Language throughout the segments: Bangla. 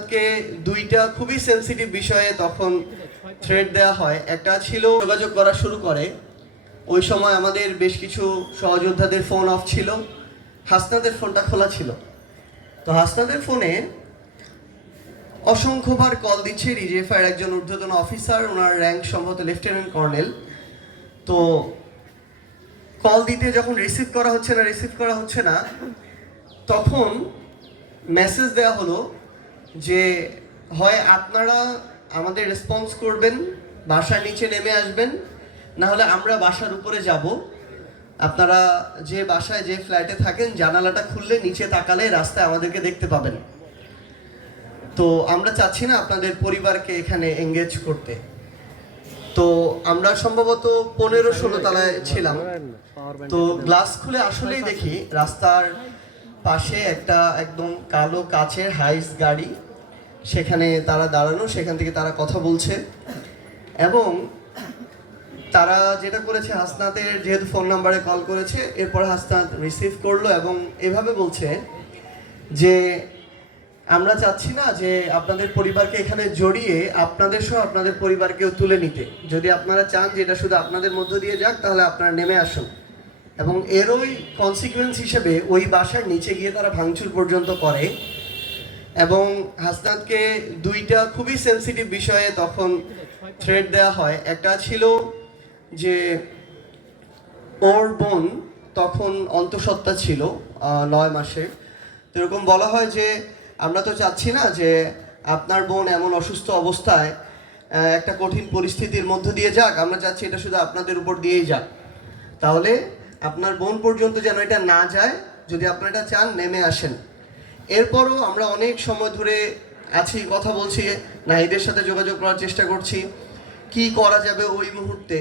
হাসনাতকে দুইটা খুবই সেন্সিটিভ বিষয়ে তখন থ্রেট দেওয়া হয়। একটা ছিল যোগাযোগ করা শুরু করে, ওই সময় আমাদের বেশ কিছু সহযোদ্ধাদের ফোন অফ ছিল, হাসনাতের ফোনটা খোলা ছিল। তো হাসনাতের ফোনে অসংখ্যবার কল দিচ্ছে রিজেফার একজন ঊর্ধ্বতন অফিসার, ওনার র্যাঙ্ক সম্ভবত লেফটেন্যান্ট কর্নেল। তো কল দিতে যখন রিসিভ করা হচ্ছে না তখন মেসেজ দেওয়া হলো যে হয় আপনারা আমাদের রেসপন্স করবেন, বাসার নিচে নেমে আসবেন, না হলে আমরা বাসার উপরে যাব। আপনারা যে বাসায় যে ফ্ল্যাটে থাকেন জানালাটা খুললে নিচে তাকালে রাস্তায় আমাদেরকে দেখতে পাবেন। তো আমরা চাচ্ছি না আপনাদের পরিবারকে এখানে এঙ্গেজ করতে। তো আমরা সম্ভবত 15-16 তলায় ছিলাম। তো গ্লাস খুলে আসলেই দেখি রাস্তার পাশে একটা একদম কালো কাচের হাইস গাড়ি, সেখানে তারা দাঁড়ানো, সেখান থেকে তারা কথা বলছে। এবং তারা যেটা করেছে, হাসনাতের যেহেতু ফোন নাম্বারে কল করেছে, এরপর হাসনাত রিসিভ করলো এবং এভাবে বলছে যে আমরা চাচ্ছি না যে আপনাদের পরিবারকে এখানে জড়িয়ে আপনাদের সহ আপনাদের পরিবারকেও তুলে নিতে। যদি আপনারা চান যে এটা শুধু আপনাদের মধ্য দিয়ে যাক, তাহলে আপনারা নেমে আসুন। এবং এরই কনসিকুয়েন্স হিসেবে ওই বাসার নিচে গিয়ে তারা ভাঙচুর পর্যন্ত করে। এবং হাসনাতকে দুইটা খুবই সেন্সিটিভ বিষয়ে তখন থ্রেট দেওয়া হয়। একটা ছিল যে ওর বোন তখন অন্তঃসত্ত্বা ছিল 9 মাসের। তো এরকম বলা হয় যে আমরা তো চাচ্ছি না যে আপনার বোন এমন অসুস্থ অবস্থায় একটা কঠিন পরিস্থিতির মধ্য দিয়ে যাক, আমরা চাচ্ছি এটা শুধু আপনাদের উপর দিয়েই যাক। তাহলে আপনার বোন পর্যন্ত যেন এটা না যায়, যদি আপনারা এটা চান নেমে আসেন। এরপরও আমরা অনেক সময় ধরে আছি, কথা বলছি, নাহিদের সাথে যোগাযোগ করার চেষ্টা করছি কি করা যাবে ওই মুহূর্তে।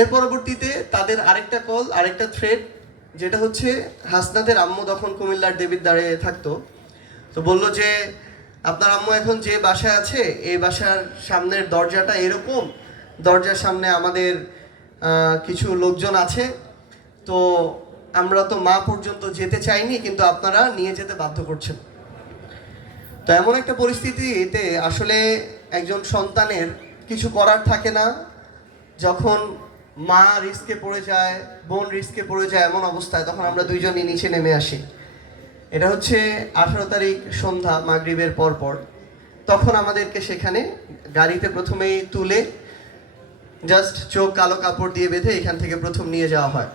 এর পরবর্তীতে তাদের আরেকটা কল, আরেকটা থ্রেড, যেটা হচ্ছে হাসনাতের আম্মু তখন কুমিল্লার দেবিদ্বারে থাকতো। তো বললো যে আপনার আম্মু এখন যে বাসায় আছে এই বাসার সামনের দরজাটা এরকম, দরজার সামনে আমাদের কিছু লোকজন আছে, তো আমরা তো মা পর্যন্ত যেতে চাইনি, কিন্তু আপনারা নিয়ে যেতে বাধ্য করছেন। তো এমন একটা পরিস্থিতিতে আসলে একজন সন্তানের কিছু করার থাকে না। যখন মা রিস্কে পড়ে যায়, বোন রিস্কে পড়ে যায়, এমন অবস্থায় তখন আমরা দুইজনই নিচে নেমে আসি। এটা হচ্ছে 18 তারিখ সন্ধ্যা মাগরিবের পর। তখন আমাদেরকে সেখানে গাড়িতে প্রথমেই তুলে জাস্ট চোখ কালো কাপড় দিয়ে বেঁধে এখান থেকে প্রথম নিয়ে যাওয়া হয়।